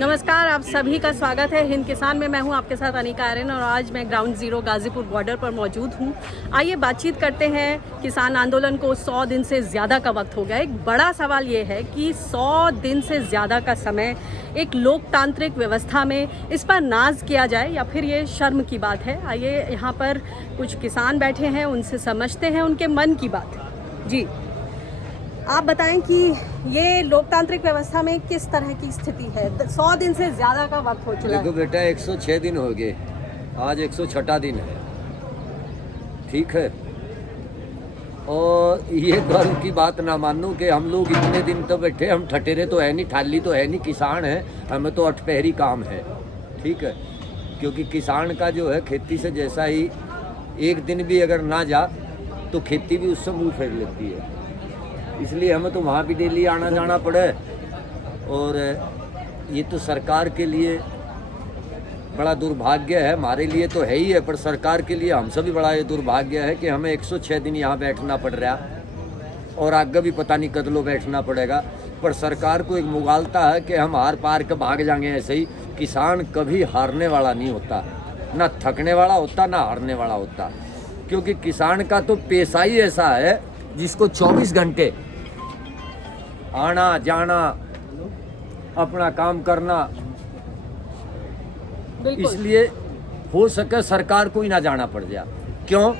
नमस्कार, आप सभी का स्वागत है हिंद किसान में। मैं हूं आपके साथ अनिका आर्यन और आज मैं ग्राउंड ज़ीरो गाज़ीपुर बॉर्डर पर मौजूद हूं। आइए बातचीत करते हैं। किसान आंदोलन को 100 दिन से ज़्यादा का वक्त हो गया। एक बड़ा सवाल ये है कि 100 दिन से ज़्यादा का समय एक लोकतांत्रिक व्यवस्था में इस पर नाज किया जाए या फिर ये शर्म की बात है। आइए यहाँ पर कुछ किसान बैठे हैं, उनसे समझते हैं उनके मन की बात। जी, आप बताएं कि ये लोकतांत्रिक व्यवस्था में किस तरह की स्थिति है। 100 दिन से ज़्यादा का वक्त हो चुका है। देखो बेटा, 106 दिन हो गए, आज 106वां दिन है, ठीक है। और ये गर्व की बात ना मानो कि हम लोग इतने दिन तो बैठे, हम ठटेरे तो है नहीं, ठाली तो है नहीं, किसान है, हमें तो अठपहरी काम है, ठीक है। क्योंकि किसान का जो है खेती से जैसा ही एक दिन भी अगर ना जा तो खेती भी उससे मुँह फेर लेती है, इसलिए हमें तो वहाँ भी डेली आना जाना पड़े। और ये तो सरकार के लिए बड़ा दुर्भाग्य है, हमारे लिए तो है ही है, पर सरकार के लिए हमसे भी बड़ा ये दुर्भाग्य है कि हमें 106 दिन यहाँ बैठना पड़ रहा और आगे भी पता नहीं कदलों बैठना पड़ेगा। पर सरकार को एक मुगालता है कि हम हार पार के भाग जाएंगे। ऐसे ही किसान कभी हारने वाला नहीं होता, ना थकने वाला होता, ना हारने वाला होता, क्योंकि किसान का तो पेशा ही ऐसा है जिसको 24 घंटे आना जाना, अपना काम करना, इसलिए हो सके सरकार को ही ना जाना पड़ जाए। क्यों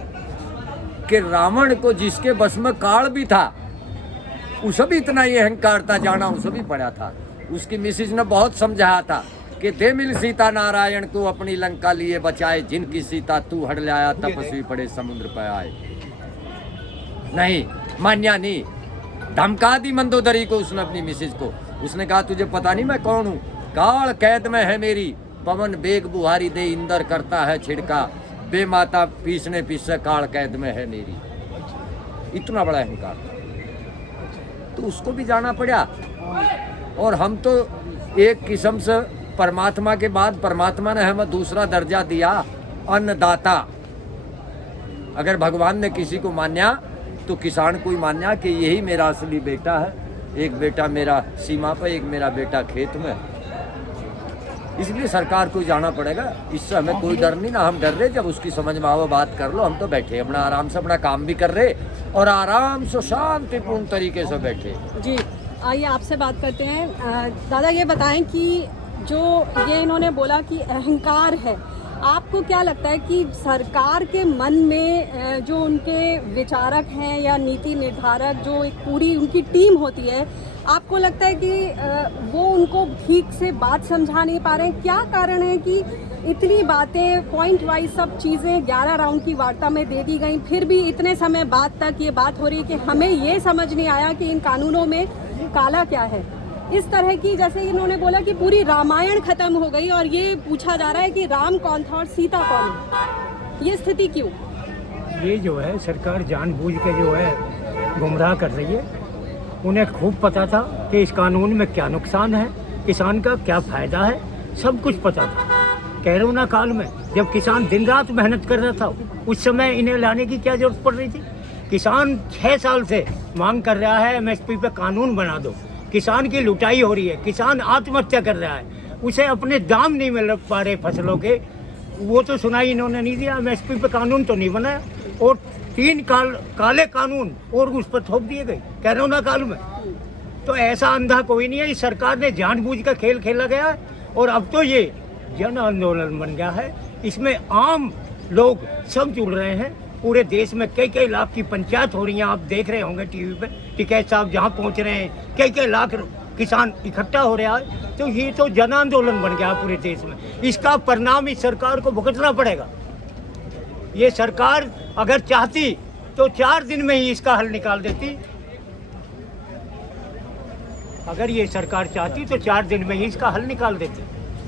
कि रावण को जिसके बस में काल भी था उसे भी इतना ही अहंकार था, जाना उसे भी पड़ा था। उसकी मिसेज ने बहुत समझाया था कि दे मिल सीता नारायण को अपनी लंका लिए बचाए, जिनकी सीता तू हड़ लाया तपस्वी पड़े समुद्र पर आए। नहीं मान्या नहीं, धमका दी मंदोदरी को उसने, अपनी मिसेज को। उसने कहा तुझे पता नहीं मैं कौन हूँ, काल कैद में है मेरी, पवन बेग बुहारी दे इंदर करता है छिड़का, बेमाता पीसने पीछे काल कैद में है मेरी। इतना बड़ा अहंकार, तो उसको भी जाना पड़ा। और हम तो एक किस्म से परमात्मा के बाद परमात्मा ने हमें दूसरा दर्जा दिया, अन्नदाता। अगर भगवान ने किसी को मान्या तो किसान को ही मान्या कि यही मेरा असली बेटा है। एक बेटा मेरा सीमा पर, एक मेरा बेटा खेत में, इसलिए सरकार को जाना पड़ेगा। इससे हमें कोई डर नहीं, ना हम डर रहे। जब उसकी समझ में आओ बात कर लो, हम तो बैठे अपना आराम से अपना काम भी कर रहे और आराम से शांतिपूर्ण तरीके से बैठे। जी, आइए आपसे बात करते हैं। दादा ये बताएं कि जो ये इन्होंने बोला कि अहंकार है, आपको क्या लगता है कि सरकार के मन में जो उनके विचारक हैं या नीति निर्धारक, जो एक पूरी उनकी टीम होती है, आपको लगता है कि वो उनको ठीक से बात समझा नहीं पा रहे हैं? क्या कारण है कि इतनी बातें पॉइंट वाइज सब चीज़ें 11 राउंड की वार्ता में दे दी गई, फिर भी इतने समय बाद तक ये बात हो रही है कि हमें ये समझ नहीं आया कि इन कानूनों में काला क्या है? इस तरह की, जैसे इन्होंने बोला कि पूरी रामायण खत्म हो गई और ये पूछा जा रहा है कि राम कौन था और सीता कौन है। ये स्थिति क्यों? ये जो है सरकार जानबूझ के जो है गुमराह कर रही है। उन्हें खूब पता था कि इस कानून में क्या नुकसान है, किसान का क्या फायदा है, सब कुछ पता था। कोरोना काल में जब किसान दिन रात मेहनत कर रहा था, उस समय इन्हें लाने की क्या जरूरत पड़ रही थी? किसान 6 साल से मांग कर रहा है MSP पे कानून बना दो। किसान की लुटाई हो रही है, किसान आत्महत्या कर रहा है, उसे अपने दाम नहीं मिल पा रहे फसलों के, वो तो सुनाई इन्होंने नहीं दिया। MSP पे कानून तो नहीं बनाया और 3 काले कानून और उस पर थोप दिए गए कोरोना काल में। तो ऐसा अंधा कोई नहीं है, इस सरकार ने जानबूझ कर खेल खेला गया है और अब तो ये जन आंदोलन बन गया है। इसमें आम लोग सब जुड़ रहे हैं। पूरे देश में कई लाख की पंचायत हो रही हैं, आप देख रहे होंगे टीवी पे, टिकैत साहब जहाँ पहुँच रहे हैं, कई लाख किसान इकट्ठा हो रहा है। तो ये तो जन आंदोलन बन गया पूरे देश में। इसका परिणाम इस सरकार को भुगतना पड़ेगा। ये सरकार अगर चाहती तो 4 दिन में ही इसका हल निकाल देती। अगर ये सरकार चाहती तो 4 दिन में ही इसका हल निकाल देती,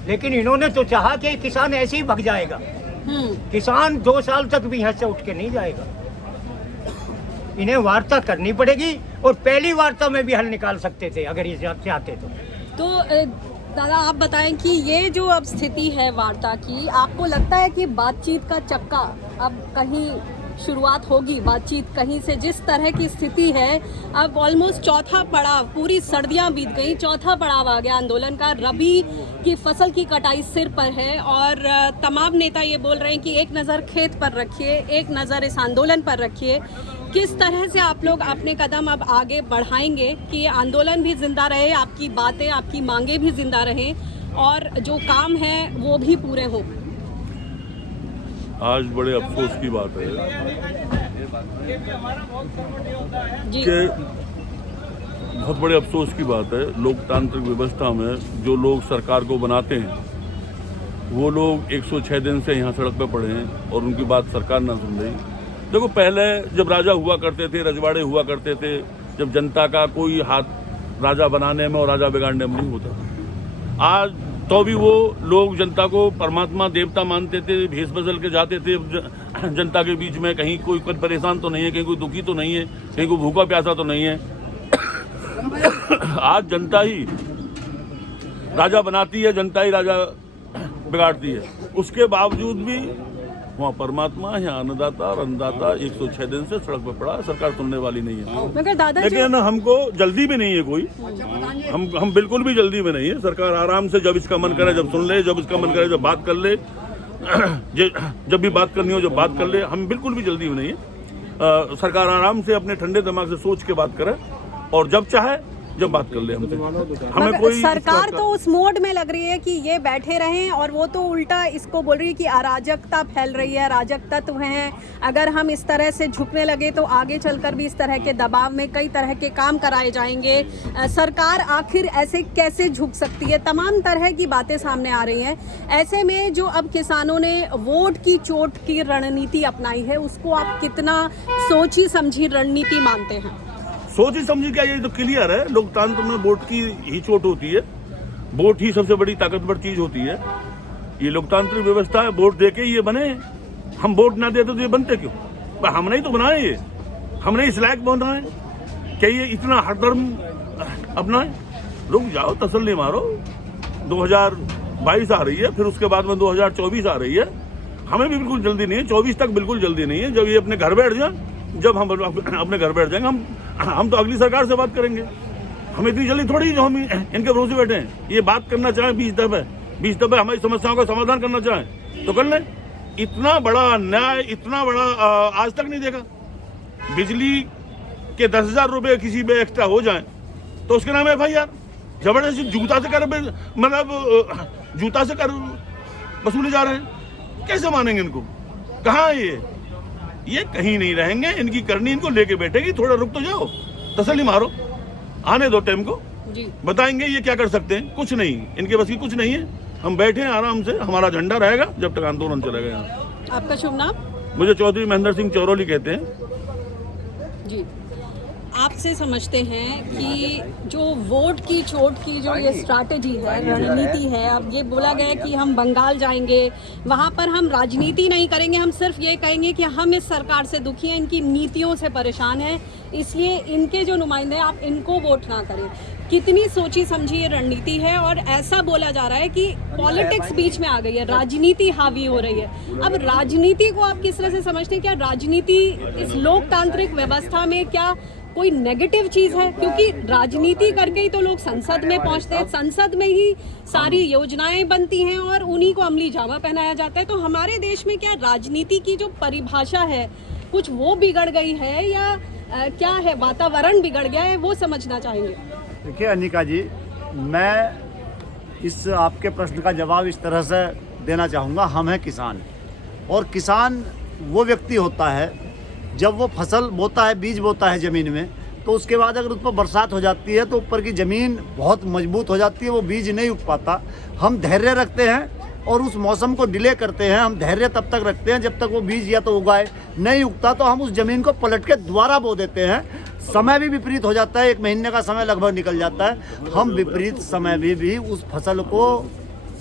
लेकिन इन्होंने तो चाहा कि किसान ऐसे ही भग जाएगा। किसान 2 साल तक भी यहाँ से उठ के नहीं जाएगा। इन्हें वार्ता करनी पड़ेगी और पहली वार्ता में भी हल निकाल सकते थे अगर ये चाहते तो। दादा आप बताएं कि ये जो अब स्थिति है वार्ता की, आपको लगता है कि बातचीत का चक्का अब कहीं शुरुआत होगी बातचीत कहीं से, जिस तरह की स्थिति है अब ऑलमोस्ट चौथा पड़ाव, पूरी सर्दियां बीत गई, चौथा पड़ाव आ गया आंदोलन का। रबी की फसल की कटाई सिर पर है और तमाम नेता ये बोल रहे हैं कि एक नज़र खेत पर रखिए, एक नज़र इस आंदोलन पर रखिए। किस तरह से आप लोग अपने कदम अब आगे बढ़ाएंगे कि ये आंदोलन भी जिंदा रहे, आपकी बातें, आपकी मांगे भी जिंदा रहें और जो काम है वो भी पूरे हों? आज बड़े अफसोस की बात है जी। कि बहुत बड़े अफसोस की बात है, लोकतांत्रिक व्यवस्था में जो लोग सरकार को बनाते हैं वो लोग 106 दिन से यहाँ सड़क पर पड़े हैं और उनकी बात सरकार ना सुन रही। देखो, पहले जब राजा हुआ करते थे, रजवाड़े हुआ करते थे, जब जनता का कोई हाथ राजा बनाने में और राजा बिगाड़ने में नहीं होता। आज तो भी वो लोग जनता को परमात्मा देवता मानते थे, भेष बदल के जाते थे जनता के बीच में, कहीं कोई परेशान तो नहीं है, कहीं कोई दुखी तो नहीं है, कहीं कोई भूखा प्यासा तो नहीं है। आज जनता ही राजा बनाती है, जनता ही राजा बिगाड़ती है। उसके बावजूद भी वहाँ परमात्मा, यहाँ अन्नदाता और अन्नदाता 106 दिन से सड़क पर पड़ा, सरकार सुनने वाली नहीं है। मगर दादाजी, लेकिन हमको जल्दी भी नहीं है कोई, हम बिल्कुल भी जल्दी में नहीं है। सरकार आराम से जब इसका मन करे जब सुन ले, जब इसका मन करे जब बात कर ले, जब भी बात करनी हो जब बात कर ले, हम बिल्कुल भी जल्दी में नहीं है। सरकार आराम से अपने ठंडे दिमाग से सोच के बात करे और जब चाहे जब बात कर ले हमसे। हमें कोई सरकार तो उस मोड में लग रही है कि ये बैठे रहें और वो तो उल्टा इसको बोल रही है कि अराजकता फैल रही है, अराजक तत्व हैं, अगर हम इस तरह से झुकने लगे तो आगे चलकर भी इस तरह के दबाव में कई तरह के काम कराए जाएंगे। सरकार आखिर ऐसे कैसे झुक सकती है? तमाम तरह की बातें सामने आ रही हैं। ऐसे में जो अब किसानों ने वोट की चोट की रणनीति अपनाई है, उसको आप कितना सोची समझी रणनीति मानते हैं? सोची समझी क्या, ये तो क्लियर है, लोकतंत्र में वोट की ही चोट होती है, वोट ही सबसे बड़ी ताकतवर चीज होती है। ये लोकतांत्रिक व्यवस्था है, वोट देके ये बने। हम वोट ना देते तो ये बनते क्यों? पर हमने ही तो बनाए, ये हमने इस लायक बनाए क्या ये इतना हरदर्म अपनाए? रुक जाओ, तसल्ली मारो। 2022 आ रही है, फिर उसके बाद में 2024 आ रही है। हमें भी बिल्कुल जल्दी नहीं है, 24 तक बिल्कुल जल्दी नहीं है। जब ये अपने घर बैठ जाए, जब हम अपने घर बैठ जाएंगे, हम तो अगली सरकार से बात करेंगे। हमें इतनी जल्दी थोड़ी जो हम इनके भरोसे बैठे हैं। ये बात करना चाहें 20 दफे हमारी समस्याओं का समाधान करना चाहें तो कर लें। इतना बड़ा अन्याय, इतना बड़ा आज तक नहीं देखा। बिजली के 10,000 रुपये किसी पे एक्स्ट्रा हो जाए तो उसके नाम FIR। जबरदस्ती जूता से कर, मतलब जूता से कर वसूले जा रहे हैं। कैसे मानेंगे इनको? कहाँ है ये कहीं नहीं रहेंगे। इनकी करनी इनको लेके बैठेगी। थोड़ा रुक तो जाओ, तसल्ली मारो, आने दो टाइम को, बताएंगे ये क्या कर सकते हैं। कुछ नहीं, इनके बस की कुछ नहीं है। हम बैठे हैं आराम से, हमारा झंडा रहेगा जब तक आंदोलन चलेगा। यहाँ आपका शुभ नाम? मुझे चौधरी महेंद्र सिंह चौरोली कहते हैं जी। आपसे समझते हैं कि जो वोट की चोट की जो ये स्ट्रैटेजी है, रणनीति है, अब ये बोला गया है कि हम बंगाल जाएंगे, वहाँ पर हम राजनीति नहीं करेंगे, हम सिर्फ ये कहेंगे कि हम इस सरकार से दुखी हैं, इनकी नीतियों से परेशान हैं, इसलिए इनके जो नुमाइंदे हैं आप इनको वोट ना करें। कितनी सोची समझी ये रणनीति है? और ऐसा बोला जा रहा है कि पॉलिटिक्स बीच में आ गई है, राजनीति हावी हो रही है। अब राजनीति को आप किस तरह से समझते हैं? क्या राजनीति इस लोकतांत्रिक व्यवस्था में क्या कोई नेगेटिव चीज है? क्योंकि राजनीति करके ही तो लोग संसद में पहुंचते हैं, संसद में ही सारी योजनाएं बनती हैं और उन्हीं को अमली जामा पहनाया जाता है। तो हमारे देश में क्या राजनीति की जो परिभाषा है कुछ वो बिगड़ गई है या क्या है, वातावरण बिगड़ गया है, वो समझना चाहेंगे। देखिए अनिका जी, मैं इस आपके प्रश्न का जवाब इस तरह से देना चाहूँगा। हम हैं किसान, और किसान वो व्यक्ति होता है जब वो फसल बोता है, बीज बोता है ज़मीन में, तो उसके बाद अगर उस पर बरसात हो जाती है तो ऊपर की ज़मीन बहुत मजबूत हो जाती है, वो बीज नहीं उग पाता। हम धैर्य रखते हैं और उस मौसम को डिले करते हैं। हम धैर्य तब तक रखते हैं जब तक वो बीज या तो उगाए, नहीं उगता तो हम उस ज़मीन को पलट के दोबारा बो देते हैं। समय भी विपरीत हो जाता है, 1 महीने का समय लगभग निकल जाता है। हम विपरीत समय में भी उस फसल को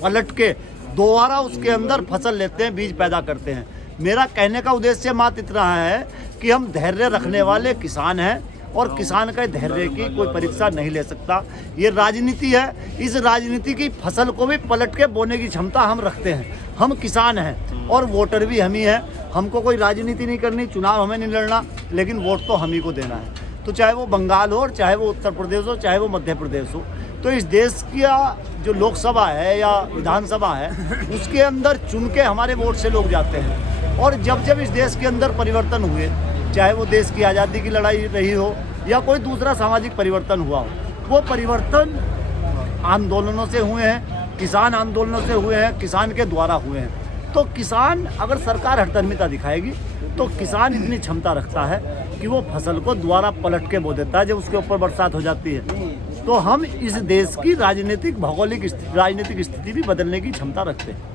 पलट के दोबारा उसके अंदर फसल लेते हैं, बीज पैदा करते हैं। मेरा कहने का उद्देश्य मात्र इतना है कि हम धैर्य रखने वाले किसान हैं और किसान का धैर्य की कोई परीक्षा नहीं ले सकता। ये राजनीति है, इस राजनीति की फसल को भी पलट के बोने की क्षमता हम रखते हैं। हम किसान हैं और वोटर भी हम ही हैं। हमको कोई राजनीति नहीं करनी, चुनाव हमें नहीं लड़ना, लेकिन वोट तो हम ही को देना है। तो चाहे वो बंगाल हो और चाहे वो उत्तर प्रदेश हो, चाहे वो मध्य प्रदेश हो, तो इस देश का जो लोकसभा है या विधानसभा है उसके अंदर चुन के हमारे वोट से लोग जाते हैं। और जब जब इस देश के अंदर परिवर्तन हुए, चाहे वो देश की आज़ादी की लड़ाई रही हो या कोई दूसरा सामाजिक परिवर्तन हुआ हो, वो परिवर्तन आंदोलनों से हुए हैं, किसान आंदोलनों से हुए हैं, किसान के द्वारा हुए हैं। तो किसान, अगर सरकार हठधर्मिता दिखाएगी तो किसान इतनी क्षमता रखता है कि वो फसल को दोबारा पलट के बो देता है जब उसके ऊपर बरसात हो जाती है। तो हम इस देश की राजनीतिक भौगोलिक राजनीतिक स्थिति भी बदलने की क्षमता रखते हैं।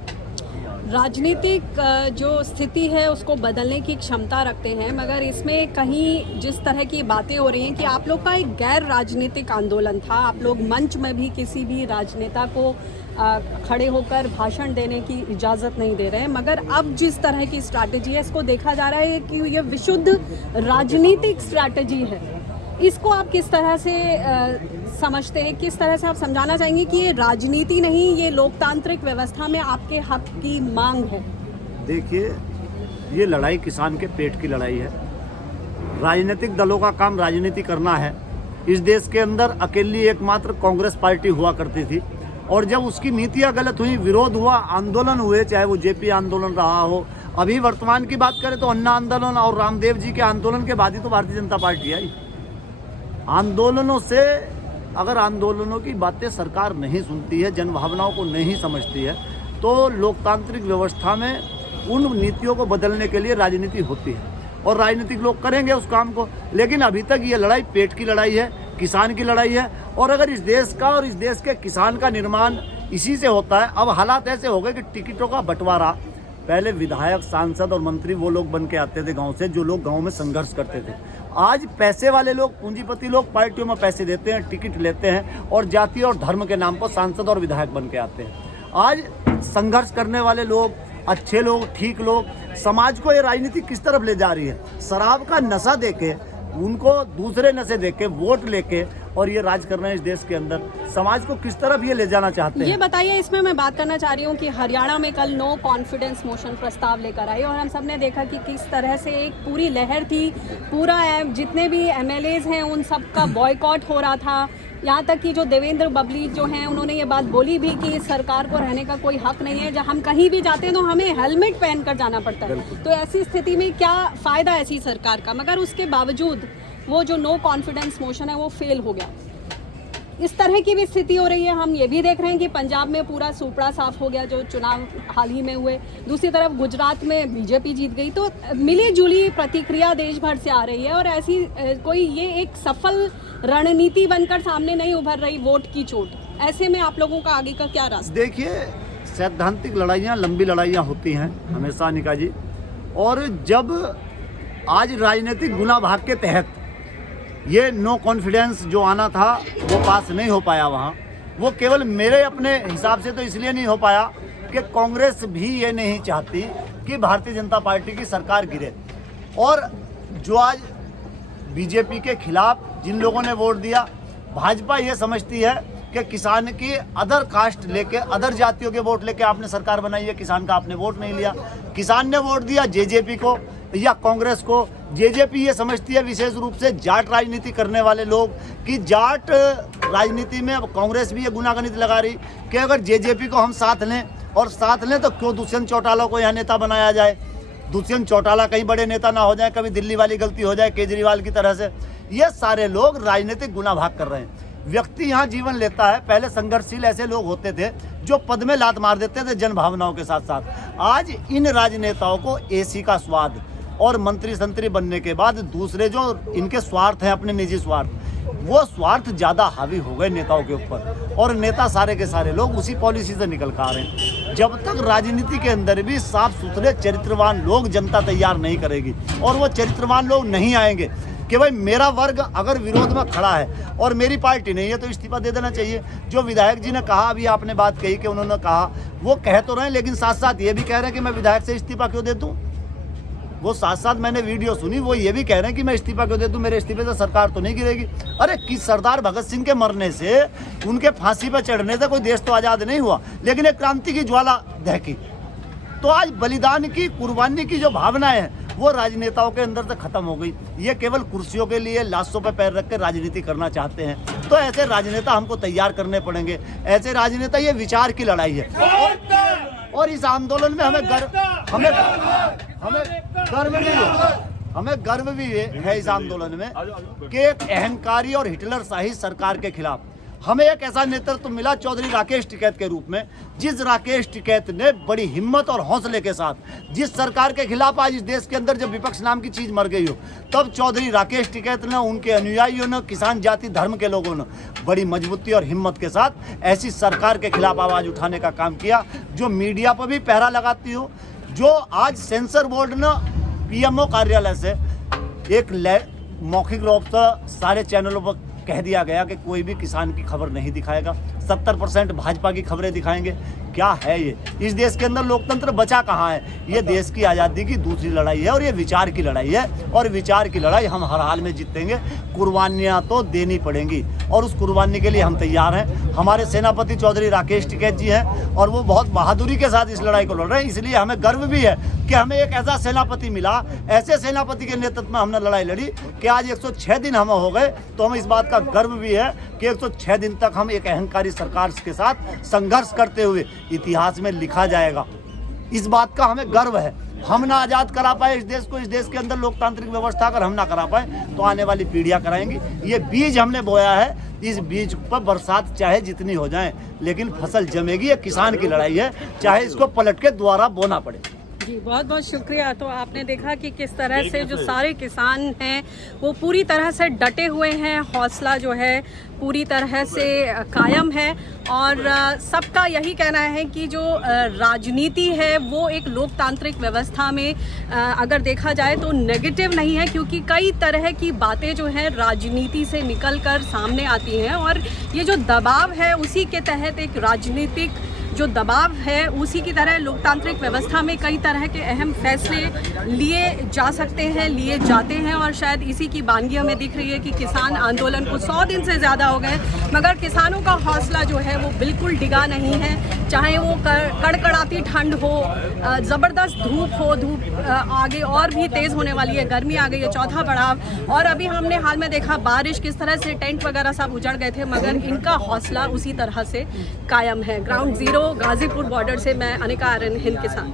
राजनीतिक जो स्थिति है उसको बदलने की क्षमता रखते हैं, मगर इसमें कहीं जिस तरह की बातें हो रही हैं कि आप लोग का एक गैर राजनीतिक आंदोलन था, आप लोग मंच में भी किसी भी राजनेता को खड़े होकर भाषण देने की इजाज़त नहीं दे रहे हैं, मगर अब जिस तरह की स्ट्रैटेजी है इसको देखा जा रहा है कि ये विशुद्ध राजनीतिक स्ट्रैटेजी है। इसको आप किस तरह से समझते हैं, किस तरह से आप समझाना चाहेंगे कि ये राजनीति नहीं, ये लोकतांत्रिक व्यवस्था में आपके हक की मांग है? देखिए, ये लड़ाई किसान के पेट की लड़ाई है। राजनीतिक दलों का काम राजनीति करना है। इस देश के अंदर अकेली एकमात्र कांग्रेस पार्टी हुआ करती थी, और जब उसकी नीतियां गलत हुई, विरोध हुआ, आंदोलन हुए, चाहे वो जेपी आंदोलन रहा हो, अभी वर्तमान की बात करें तो अन्ना आंदोलन और रामदेव जी के आंदोलन के बाद ही तो भारतीय जनता पार्टी आई। आंदोलनों से, अगर आंदोलनों की बातें सरकार नहीं सुनती है, जनभावनाओं को नहीं समझती है, तो लोकतांत्रिक व्यवस्था में उन नीतियों को बदलने के लिए राजनीति होती है और राजनीतिक लोग करेंगे उस काम को। लेकिन अभी तक ये लड़ाई पेट की लड़ाई है, किसान की लड़ाई है। और अगर इस देश का और इस देश के किसान का निर्माण इसी से होता है, अब हालात ऐसे हो गए कि टिकटों का बंटवारा, पहले विधायक, सांसद और मंत्री वो लोग बन के आते थे गांव से, जो लोग गांव में संघर्ष करते थे। आज पैसे वाले लोग, पूंजीपति लोग पार्टियों में पैसे देते हैं, टिकट लेते हैं और जाति और धर्म के नाम पर सांसद और विधायक बन के आते हैं। आज संघर्ष करने वाले लोग, अच्छे लोग, ठीक लोग, समाज को ये राजनीति किस तरफ ले जा रही है? शराब का नशा देके, उनको दूसरे नशे देके, वोट लेके, और ये राज करना है इस देश के अंदर। समाज को किस तरफ ये ले जाना चाहते हैं? ये बताइए, इसमें मैं बात करना चाह रही हूँ कि हरियाणा में कल नो कॉन्फिडेंस मोशन प्रस्ताव लेकर आई और हम सब ने देखा कि किस तरह से एक पूरी लहर थी, पूरा जितने भी एमएलएज हैं उन सब का बॉयकॉट हो रहा था। यहाँ तक कि जो देवेंद्र बबली जो हैं उन्होंने ये बात बोली भी कि इस सरकार को रहने का कोई हक नहीं है, जब हम कहीं भी जाते हैं तो हमें हेलमेट पहनकर जाना पड़ता है। तो ऐसी स्थिति में क्या फ़ायदा ऐसी सरकार का? मगर उसके बावजूद वो जो नो कॉन्फिडेंस मोशन है वो फेल हो गया। इस तरह की भी स्थिति हो रही है। हम ये भी देख रहे हैं कि पंजाब में पूरा सूपड़ा साफ हो गया जो चुनाव हाल ही में हुए, दूसरी तरफ गुजरात में बीजेपी जीत गई। तो मिली जुली प्रतिक्रिया देश भर से आ रही है और ऐसी कोई ये एक सफल रणनीति बनकर सामने नहीं उभर रही वोट की चोट। ऐसे में आप लोगों का आगे का क्या रास्ता? देखिए, सैद्धांतिक लड़ाइयाँ, लंबी लड़ाइयाँ होती हैं हमेशा निका जी, और जब आज राजनीतिक गुना भाग के तहत ये नो कॉन्फिडेंस जो आना था वो पास नहीं हो पाया वहाँ, वो केवल मेरे अपने हिसाब से तो इसलिए नहीं हो पाया कि कांग्रेस भी ये नहीं चाहती कि भारतीय जनता पार्टी की सरकार गिरे। और जो आज बीजेपी के खिलाफ जिन लोगों ने वोट दिया, भाजपा ये समझती है कि किसान की अदर कास्ट लेके, अदर जातियों के वोट लेके आपने सरकार बनाई है, किसान का आपने वोट नहीं लिया। किसान ने वोट दिया जेजेपी को या कांग्रेस को। जेजेपी ये समझती है, विशेष रूप से जाट राजनीति करने वाले लोग, कि जाट राजनीति में अब कांग्रेस भी ये गुनागणित लगा रही कि अगर जेजेपी को हम साथ लें, और साथ लें तो क्यों दुष्यंत चौटाला को यहाँ नेता बनाया जाए? दुष्यंत चौटाला कहीं बड़े नेता ना हो जाए, कभी दिल्ली वाली गलती हो जाए केजरीवाल की तरह से। ये सारे लोग राजनीतिक गुना भाग कर रहे हैं। व्यक्ति यहाँ जीवन लेता है, पहले संघर्षशील ऐसे लोग होते थे जो पद में लात मार देते थे जन भावनाओं के साथ साथ। आज इन राजनेताओं को एसी का स्वाद और मंत्री संतरी बनने के बाद दूसरे जो इनके स्वार्थ हैं, अपने निजी स्वार्थ, वो स्वार्थ ज़्यादा हावी हो गए नेताओं के ऊपर, और नेता सारे के सारे लोग उसी पॉलिसी से निकल कर आ रहे हैं। जब तक राजनीति के अंदर भी साफ सुथरे चरित्रवान लोग जनता तैयार नहीं करेगी, और वो चरित्रवान लोग नहीं आएंगे कि भाई मेरा वर्ग अगर विरोध में खड़ा है और मेरी पार्टी नहीं है तो इस्तीफा दे देना चाहिए। जो विधायक जी ने कहा, अभी आपने बात कही कि उन्होंने कहा, वो कह तो रहे हैं लेकिन साथ साथ ये भी कह रहे हैं कि मैं विधायक से इस्तीफा क्यों दे दूँ। वो साथ साथ मैंने वीडियो सुनी, वो ये भी कह रहे हैं कि मैं इस्तीफा क्यों दे दूं, मेरे इस्तीफे से सरकार तो नहीं गिरेगी। अरे कि सरदार भगत सिंह के मरने से, उनके फांसी पर चढ़ने से कोई देश तो आज़ाद नहीं हुआ, लेकिन एक क्रांति की ज्वाला दहकी। तो आज बलिदान की, कुर्बानी की जो भावनाएं हैं वो राजनेताओं के अंदर से खत्म हो गई। ये केवल कुर्सियों के लिए लाशों पर पैर रख के राजनीति करना चाहते हैं। तो ऐसे राजनेता हमको तैयार करने पड़ेंगे, ऐसे राजनेता। ये विचार की लड़ाई है और इस आंदोलन में हमें गर्व भी है इस आंदोलन में कि एक अहंकारी और हिटलरशाही सरकार के खिलाफ हमें एक ऐसा नेतृत्व मिला चौधरी राकेश टिकैत के रूप में, जिस राकेश टिकैत ने बड़ी हिम्मत और हौसले के साथ, जिस सरकार के खिलाफ आज इस देश के अंदर जब विपक्ष नाम की चीज मर गई हो, तब चौधरी राकेश टिकैत ने, उनके अनुयायियों ने, किसान जाति धर्म के लोगों ने बड़ी मजबूती और हिम्मत के साथ ऐसी सरकार के खिलाफ आवाज उठाने का काम किया, जो मीडिया पर भी पहरा लगाती हो, जो आज सेंसर बोर्ड ने पीएमओ कार्यालय से एक मौखिक रूप से सारे चैनलों पर कह दिया गया कि कोई भी किसान की खबर नहीं दिखाएगा, 70% भाजपा की खबरें दिखाएंगे। क्या है ये? इस देश के अंदर लोकतंत्र बचा कहाँ है? ये देश की आज़ादी की दूसरी लड़ाई है और ये विचार की लड़ाई है, और विचार की लड़ाई हम हर हाल में जीतेंगे। कुर्बानियाँ तो देनी पड़ेंगी और उस कुर्बानी के लिए हम तैयार हैं। हमारे सेनापति चौधरी राकेश टिकैत जी हैं और वो बहुत बहादुरी के साथ इस लड़ाई को लड़ रहे हैं। इसलिए हमें गर्व भी है कि हमें एक ऐसा सेनापति मिला, ऐसे सेनापति के नेतृत्व में हमने लड़ाई लड़ी कि आज 106 दिन हमें हो गए। तो हमें इस बात का गर्व भी है कि 106 दिन तक हम एक अहंकारी सरकार के साथ संघर्ष करते हुए इतिहास में लिखा जाएगा। इस बात का हमें गर्व है। हम ना आज़ाद करा पाए इस देश को, इस देश के अंदर लोकतांत्रिक व्यवस्था अगर हम ना करा पाए तो आने वाली पीढ़ियां कराएंगी। ये बीज हमने बोया है, इस बीज पर बरसात चाहे जितनी हो जाए लेकिन फसल जमेगी। ये किसान की लड़ाई है, चाहे इसको पलट के दोबारा बोना पड़े। जी बहुत बहुत शुक्रिया। तो आपने देखा कि किस तरह से जो सारे किसान हैं वो पूरी तरह से डटे हुए हैं, हौसला जो है पूरी तरह से कायम है, और सबका यही कहना है कि जो राजनीति है वो एक लोकतांत्रिक व्यवस्था में अगर देखा जाए तो नेगेटिव नहीं है, क्योंकि कई तरह की बातें जो हैं राजनीति से निकल कर सामने आती हैं, और ये जो दबाव है उसी के तहत एक राजनीतिक जो दबाव है उसी की तरह लोकतांत्रिक व्यवस्था में कई तरह के अहम फैसले लिए जा सकते हैं, लिए जाते हैं, और शायद इसी की बानगी हमें दिख रही है कि किसान आंदोलन को 100 दिन से ज़्यादा हो गए, मगर किसानों का हौसला जो है वो बिल्कुल डिगा नहीं है। चाहे वो कड़कड़ाती ठंड हो, ज़बरदस्त धूप हो, धूप आगे और भी तेज़ होने वाली है, गर्मी आ गई है, चौथा पड़ाव, और अभी हमने हाल में देखा बारिश किस तरह से टेंट वगैरह सब उजड़ गए थे, मगर इनका हौसला उसी तरह से कायम है। ग्राउंड ज़ीरो गाज़ीपुर बॉर्डर से मैं अनिका आर्यन, हिंद किसान।